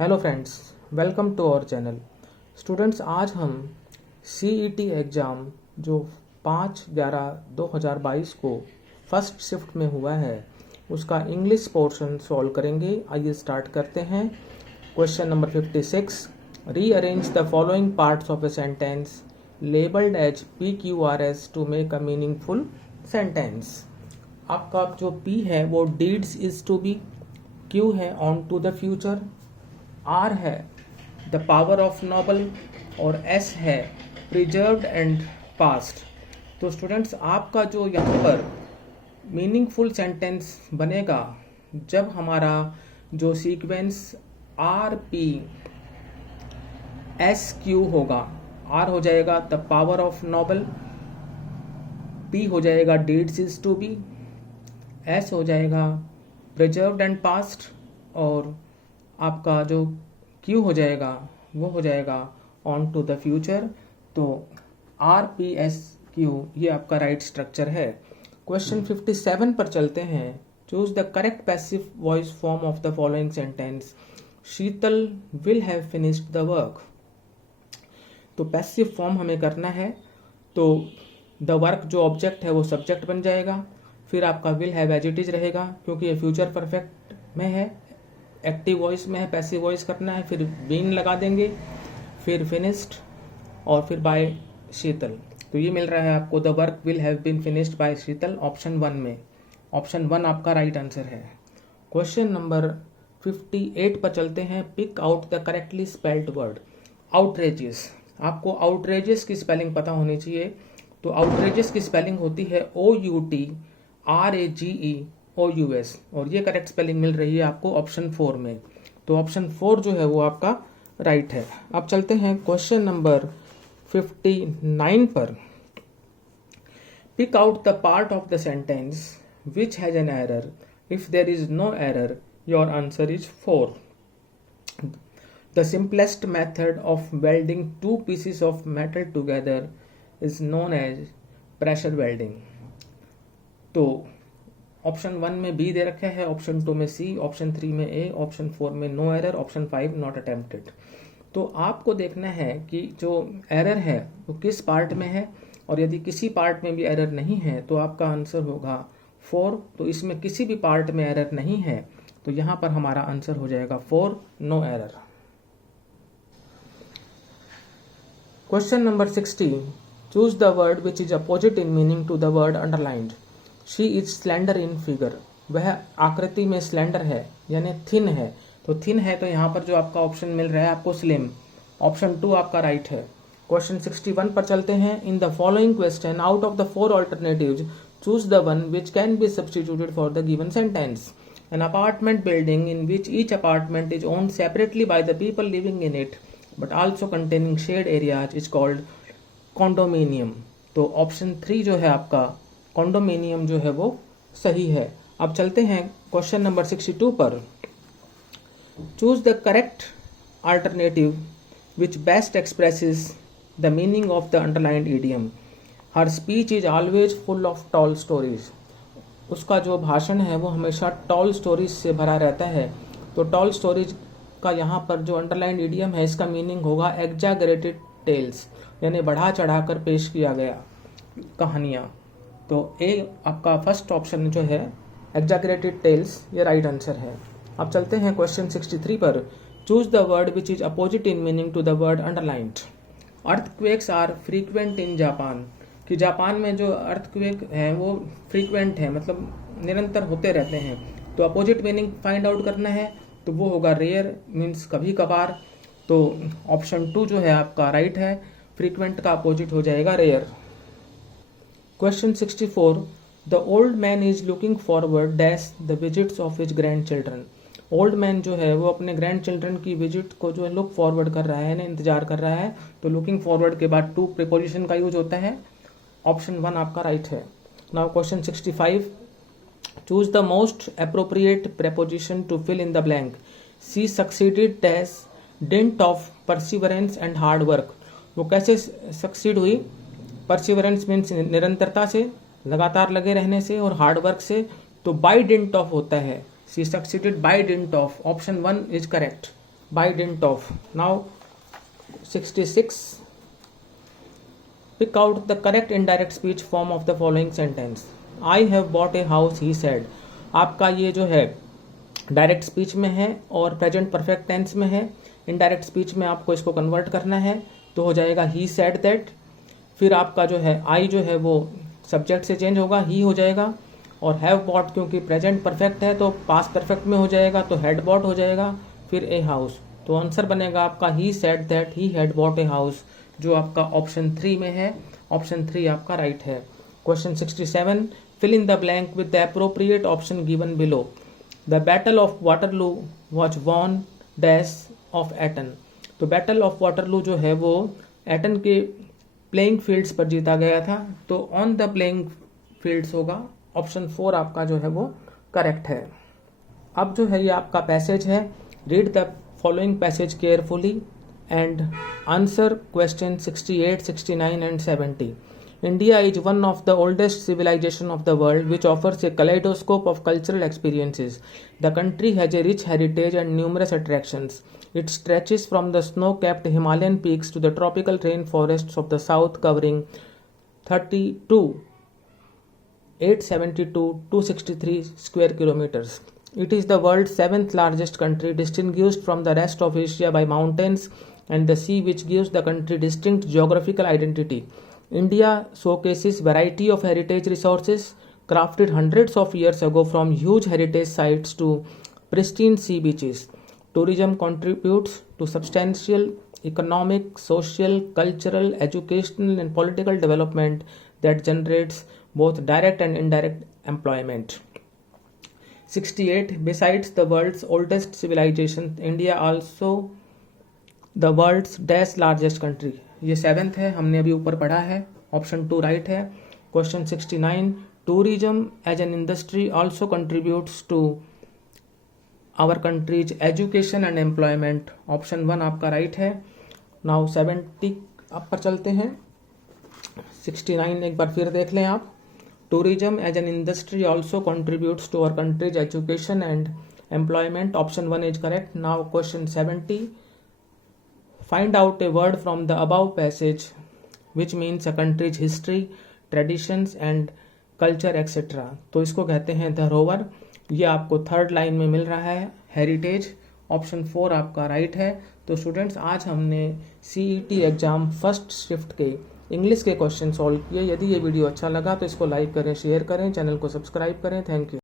Hello friends, welcome to our channel. Students, आज हम CET exam जो 5/11/2022 को फर्स्ट शिफ्ट में हुआ है उसका इंग्लिश पोर्शन सॉल्व करेंगे। आइए स्टार्ट करते हैं। Question number 56, rearrange the following parts of a sentence labelled as PQRS to make a meaningful sentence. आपका जो P है वो deeds is to be, Q है on to the future, R है द पावर ऑफ नॉबल और S है preserved and past. तो students, आपका जो यहाँ पर मीनिंगफुल सेंटेंस बनेगा जब हमारा जो सीक्वेंस RPSQ होगा। R हो जाएगा the power of noble, P हो जाएगा deeds is to be, S हो जाएगा प्रिजर्व्ड एंड पास्ट और आपका जो Q हो जाएगा वो हो जाएगा ऑन टू द फ्यूचर। तो RPSQ ये आपका राइट स्ट्रक्चर है। क्वेश्चन 57 पर चलते हैं। Choose the correct passive voice form of the following sentence. Sheetal will have finished the work. तो पैसिव फॉर्म हमें करना है, तो द वर्क जो ऑब्जेक्ट है वो सब्जेक्ट बन जाएगा, फिर आपका will have as it is रहेगा क्योंकि ये फ्यूचर परफेक्ट में है, एक्टिव वॉइस में है, पैसिव वॉइस करना है, फिर बीन लगा देंगे, फिर फिनिश्ड और फिर बाय शीतल। तो ये मिल रहा है आपको the work will have been finished by Sheetal option 1 में। ऑप्शन 1 आपका राइट आंसर है। क्वेश्चन नंबर 58 पर चलते हैं। Pick out the correctly spelled word. Outrageous. आपको आउटरेजियस की स्पेलिंग पता होनी चाहिए। तो आउटरेजियस की स्पेलिंग होती है OUTRAGEOUS और ये करेक्ट स्पेलिंग मिल रही है आपको ऑप्शन 4 में। तो ऑप्शन 4 जो है वो आपका राइट है। अब चलते हैं क्वेश्चन नंबर 59 पर। Pick out the part of the sentence which has an error. If there is no error your answer is 4। The simplest method of welding two pieces of metal together is known as pressure welding. तो option 1 में B दे रखा है, option 2 में C, option 3 में A, option 4 में no error, option 5 not attempted. तो आपको देखना है कि जो एरर है वो किस पार्ट में है, और यदि किसी पार्ट में भी एरर नहीं है तो आपका आंसर होगा 4। तो इसमें किसी भी पार्ट में एरर नहीं है तो यहाँ पर हमारा आंसर हो जाएगा 4, no error. Question number 60, choose the word which is opposite in meaning to the word underlined. She is slender in figure. वह आकृति में स्लेंडर है यानी थिन है। तो थिन है तो यहाँ पर जो आपका ऑप्शन मिल रहा है आपको स्लिम। ऑप्शन 2 आपका राइट है। क्वेश्चन 61 पर चलते हैं। In the following question out of the 4 alternatives choose the one which can be substituted for the given sentence. An apartment building in which each apartment is owned separately by the people living in it but also containing shared areas is called condominium. तो option 3 जो है आपका condominium जो है वो सही है। अब चलते हैं क्वेश्चन नंबर 62 पर। Choose the correct alternative which best expresses the meaning of the underlined idiom. Her speech is always full of tall stories. उसका जो भाषण है वो हमेशा टॉल स्टोरीज से भरा रहता है। तो टॉल स्टोरीज का यहाँ पर जो अंडरलाइंड इडियम है इसका मीनिंग होगा एग्जैगरेटेड टेल्स, यानी बढ़ा चढ़ाकर पेश किया गया कहानियाँ। तो ए आपका फर्स्ट ऑप्शन जो है एग्जैगरेटेड टेल्स ये राइट आंसर है। अब चलते हैं क्वेश्चन 63 पर। Choose the word which is opposite in meaning to the word underlined. Earthquakes are frequent in Japan. कि जापान में जो अर्थक्वेक है वो फ्रीक्वेंट है, मतलब निरंतर होते रहते हैं। तो अपोजिट मीनिंग फाइंड आउट करना है तो वो होगा रेयर, मीन्स कभी कभार। तो ऑप्शन 2 जो है आपका राइट है। फ्रीक्वेंट का अपोजिट हो जाएगा rare. Question 64, the old man is looking forward dash the visits of his grand children. Old man जो है वो अपने ग्रैंड चिल्ड्रन की विजिट को जो है लुक फॉरवर्ड कर रहा है यानी इंतजार कर रहा है। तो लुकिंग फॉरवर्ड के बाद टू प्रीपोजिशन का यूज होता है। ऑप्शन 1 आपका राइट है। Now question 65, choose the most appropriate preposition to fill in the blank. She succeeded dash dint of perseverance and hard work. वो कैसे सक्सीड हुई? परसिवरेंस मीन्स निरंतरता से, लगातार लगे रहने से, और हार्ड वर्क से। तो बाय डिंट ऑफ होता है। She succeeded by didn't of. Option 1 is correct. by dint of. Now 66. Pick out the correct indirect speech form of the following sentence. I have bought a house, he said. आपका ये जो है direct speech में है और present perfect tense में है. Indirect speech में आपको इसको कन्वर्ट करना है तो हो जाएगा ही सेड दैट. फिर आपका जो है आई जो है वो सब्जेक्ट से चेंज होगा, ही हो जाएगा. और हैव बॉट क्योंकि प्रेजेंट परफेक्ट है तो पास्ट परफेक्ट में हो जाएगा तो हैड बॉट हो जाएगा. फिर ए हाउस, तो आंसर बनेगा आपका he said that he had bought a house, जो आपका ऑप्शन 3 में है. ऑप्शन 3 आपका राइट है. Question 67. Fill in the blank with the appropriate option given below. The battle of Waterloo was won dash of Eton. तो battle of Waterloo जो है वो एटन के प्लेइंग फील्ड्स पर जीता गया था, तो ऑन द प्लेइंग फील्ड्स होगा. ऑप्शन 4 आपका जो है वो करेक्ट है. अब जो है ये आपका पैसेज है. Read the following passage carefully and answer question 68, 69 and 70. India is one of the oldest civilization of the world which offers a kaleidoscope of cultural experiences. The country has a rich heritage and numerous attractions. It stretches from the snow-capped Himalayan peaks to the tropical rainforests of the south, covering 872,263 square kilometers. It is the world's 7th largest country, distinguished from the rest of Asia by mountains and the sea, which gives the country distinct geographical identity. India showcases variety of heritage resources crafted hundreds of years ago, from huge heritage sites to pristine sea beaches. Tourism contributes to substantial economic, social, cultural, educational and political development that generates both direct and indirect employment. 68. Besides the world's oldest civilization, India also the world's dash largest country. ये 7th है, हमने अभी ऊपर पढ़ा है. Option 2 right है. Question 69. Tourism as an industry also contributes to our country's education and employment. Option 1 आपका right है. नाउ 70 आप पर चलते हैं. 69 एक बार फिर देख लें आप. Tourism as an industry also contributes to our country's education and employment. Option 1 is correct. Now question 70. Find out a word from the above passage which means a country's history, traditions and culture etc. तो इसको कहते हैं धरोहर. ये आपको 3rd line में मिल रहा है, हेरिटेज. ऑप्शन 4 आपका राइट है. तो स्टूडेंट्स आज हमने CET एग्जाम फर्स्ट शिफ्ट के इंग्लिश के क्वेश्चन सॉल्व किए. यदि ये वीडियो अच्छा लगा तो इसको लाइक करें, शेयर करें, चैनल को सब्सक्राइब करें. Thank you.